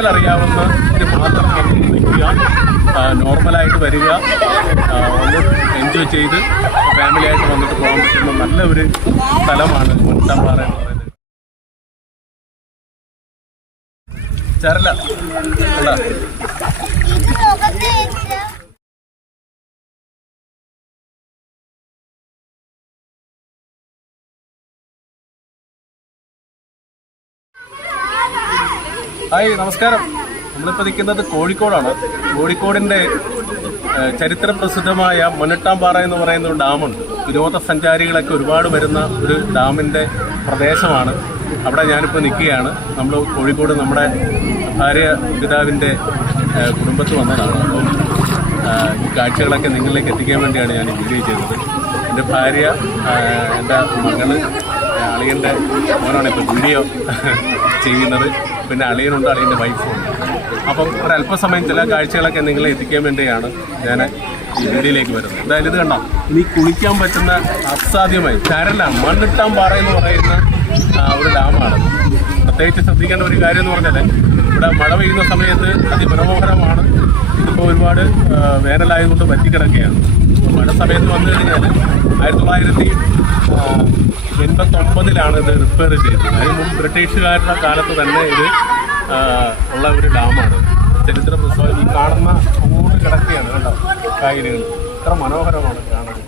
അറിയാവുന്ന മാത്രം നിൽക്കുക, നോർമലായിട്ട് വരിക, ഒന്ന് എൻജോയ് ചെയ്ത് ഫാമിലിയായിട്ട് വന്നിട്ട് പോകാൻ പറ്റുന്ന നല്ല ഒരു സ്ഥലമാണ് മുനട്ടാംപാറ എന്ന് പറയുന്നത്. ചരല അല്ല ഹായ്, നമസ്കാരം. നമ്മളിപ്പോൾ നിൽക്കുന്നത് കോഴിക്കോടാണ്. കോഴിക്കോടിൻ്റെ ചരിത്ര പ്രസിദ്ധമായ മുനട്ടാംപാറ എന്ന് പറയുന്ന ഒരു ഡാമുണ്ട്. വിനോദസഞ്ചാരികളൊക്കെ ഒരുപാട് വരുന്ന ഒരു ഡാമിൻ്റെ പ്രദേശമാണ്. അവിടെ ഞാനിപ്പോൾ നിൽക്കുകയാണ്. നമ്മൾ കോഴിക്കോട് നമ്മുടെ ഭാര്യ പിതാവിൻ്റെ കുടുംബത്തിൽ വന്നതാണ്. അപ്പം ഈ കാഴ്ചകളൊക്കെ നിങ്ങളിലേക്ക് എത്തിക്കാൻ വേണ്ടിയാണ് ഞാൻ വീഡിയോ ചെയ്തത്. എൻ്റെ ഭാര്യ, എൻ്റെ മകള്, അളിയൻ്റെ മോനാണ് ഇപ്പോൾ വീഡിയോ ചെയ്യുന്നത്. പിന്നെ അളിയനുണ്ട്, അളിയൻ്റെ വൈഫുണ്ട്. അപ്പം ഒരല്പസമയം ചില കാഴ്ചകളൊക്കെ നിങ്ങളെ എത്തിക്കാൻ വേണ്ടിയാണ് ഞാൻ ഈ വീഡിയോയിലേക്ക് വരുന്നത്. എന്തായാലും ഇത് കണ്ടോ, ഇനി കുളിക്കാൻ പറ്റുന്ന അസാധ്യമായി ചരലാണ് മുനട്ടാംപാറ എന്ന് പറയുന്ന ഒരു ഡാമാണ്. പ്രത്യേകിച്ച് ശ്രദ്ധിക്കേണ്ട ഒരു കാര്യം എന്ന് പറഞ്ഞാൽ ഇവിടെ മഴ പെയ്യുന്ന സമയത്ത് അതിമനോഹരമാണ്. ഇതിപ്പോൾ ഒരുപാട് വേനലായതുകൊണ്ട് വറ്റിക്കിടക്കുകയാണ്. മഴ സമയത്ത് വന്നു കഴിഞ്ഞാൽ 1989 ഇത് റിപ്പയർ ചെയ്തത്. അതിന് മുമ്പ് ബ്രിട്ടീഷുകാരുടെ കാലത്ത് തന്നെ ഇത് ഉള്ള ഒരു ഡാമാണ്. ചരിത്ര പ്രസവം ഈ കാണുന്ന ഊണ് കിടക്കുകയാണ് കേട്ടോ. കായലുകൾ ഇത്ര മനോഹരമാണ് കാണുന്നത്.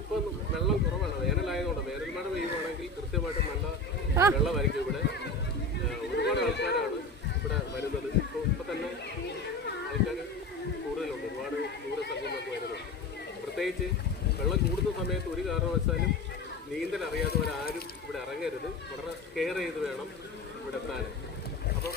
ഇപ്പം വെള്ളം കുറവാണ്, വേനലായതുകൊണ്ട്. വേനൽ മഴ പെയ്യുവാണെങ്കിൽ കൃത്യമായിട്ട് നല്ല വെള്ളമായിരിക്കും ഇവിടെ. ഒരുപാട് ആൾക്കാരാണ് ഇവിടെ വരുന്നത്. ഇപ്പം തന്നെ ആൾക്കാർ കൂടുതലുണ്ട്, ഒരുപാട് ദൂര സ്ഥലങ്ങളിലൊക്കെ വരുന്നുണ്ട്. പ്രത്യേകിച്ച് വെള്ളം കൂടുന്ന സമയത്ത് ഒരു കാരണവശാലും നീന്തൽ അറിയാത്തവരാരും ഇവിടെ ഇറങ്ങരുത്. വളരെ കെയർ ചെയ്ത് വേണം ഇവിടെ എത്താൻ. അപ്പം